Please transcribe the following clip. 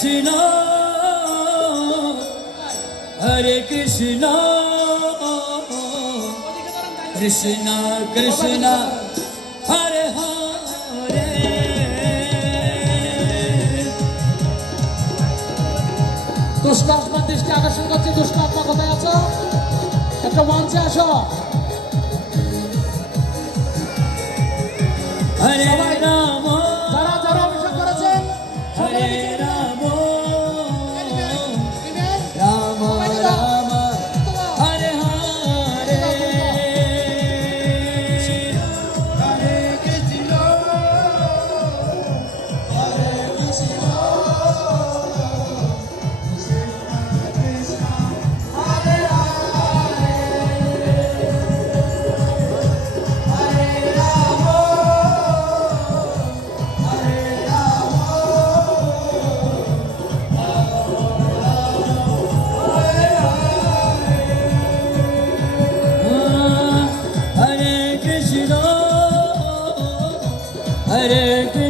Krishna, Hare Krishna, Krishna Krishna, Hare Hare. দুষ্ট আত্মার দৃষ্টি আকর্ষণ করছে। দুষ্ট আত্মা কোথায় আছো? একটা মঞ্চে আসো। Hare Rama, যারা যারা অভিষেক করেছেন Hare Rama, Rama Rama, Hare Hare. Hare Krishna, Hare Krishna, Hare Hare Krishna, Hare Krishna.